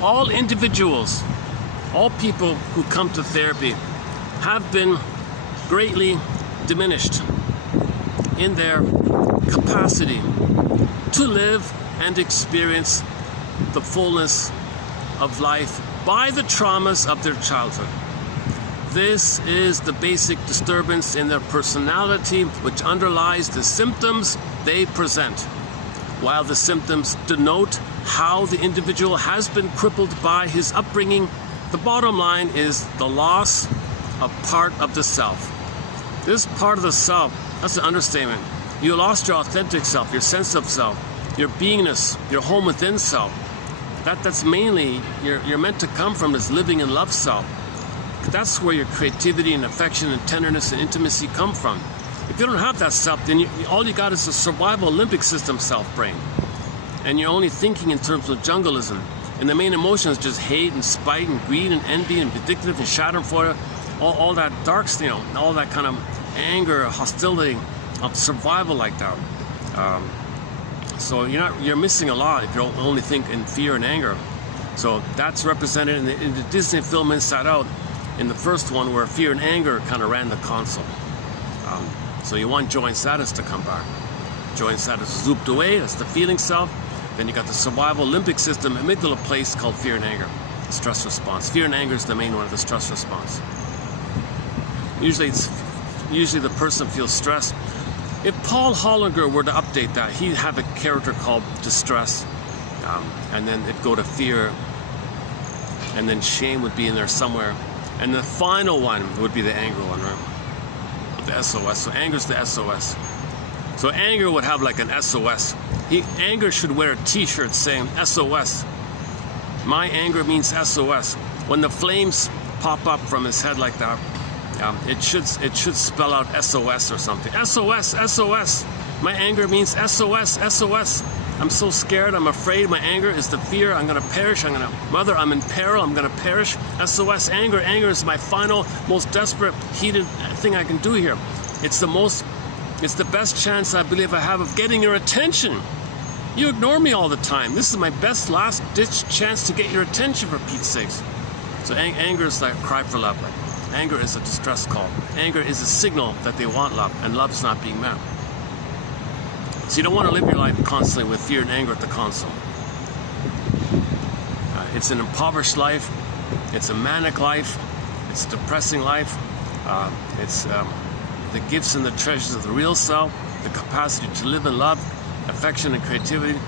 all individuals, all people who come to therapy have been greatly diminished in their capacity to live and experience the fullness of life by the traumas of their childhood. This is the basic disturbance in their personality which underlies the symptoms they present. While the symptoms denote how the individual has been crippled by his upbringing, the bottom line is the loss of part of the self. This part of the self, that's an understatement. You lost your authentic self, your sense of self, your beingness, your home within self. That's mainly, you're meant to come from this living and love self. That's where your creativity and affection and tenderness and intimacy come from. If you don't have that self, then all you got is a survival Olympic system self-brain. And you're only thinking in terms of jungleism. And the main emotion is just hate and spite and greed and envy and vindictive and schadenfreude, all that dark, all that kind of anger, hostility of survival like that. So you're missing a lot if you only think in fear and anger. So that's represented in the Disney film Inside Out, in the first one where fear and anger kind of ran the console. So you want joy and sadness to come back. Joy and sadness is zooped away, that's the feeling self. Then you got the survival limbic system, amygdala place called fear and anger, the stress response. Fear and anger is the main one of the stress response. Usually the person feels stress. If Paul Hollinger were to update that, he'd have a character called distress, and then it'd go to fear, and then shame would be in there somewhere. And the final one would be the anger one, right? The SOS. So anger's the SOS. So anger would have like an SOS. Anger should wear a t-shirt saying SOS. My anger means SOS. When the flames pop up from his head like that, it should spell out SOS or something. SOS, SOS. My anger means SOS, SOS. I'm so scared, I'm afraid, my anger is the fear, I'm gonna perish, Mother, I'm in peril, I'm gonna perish. SOS, anger. Anger is my final, most desperate, heated thing I can do here. It's the best chance I believe I have of getting your attention. You ignore me all the time. This is my best last ditch chance to get your attention, for Pete's sakes. So anger is like a cry for love. Anger is a distress call. Anger is a signal that they want love, and love's not being met. So you don't want to live your life constantly with fear and anger at the console. It's an impoverished life. It's a manic life. It's a depressing life. It's the gifts and the treasures of the real self, the capacity to live in love, affection and creativity.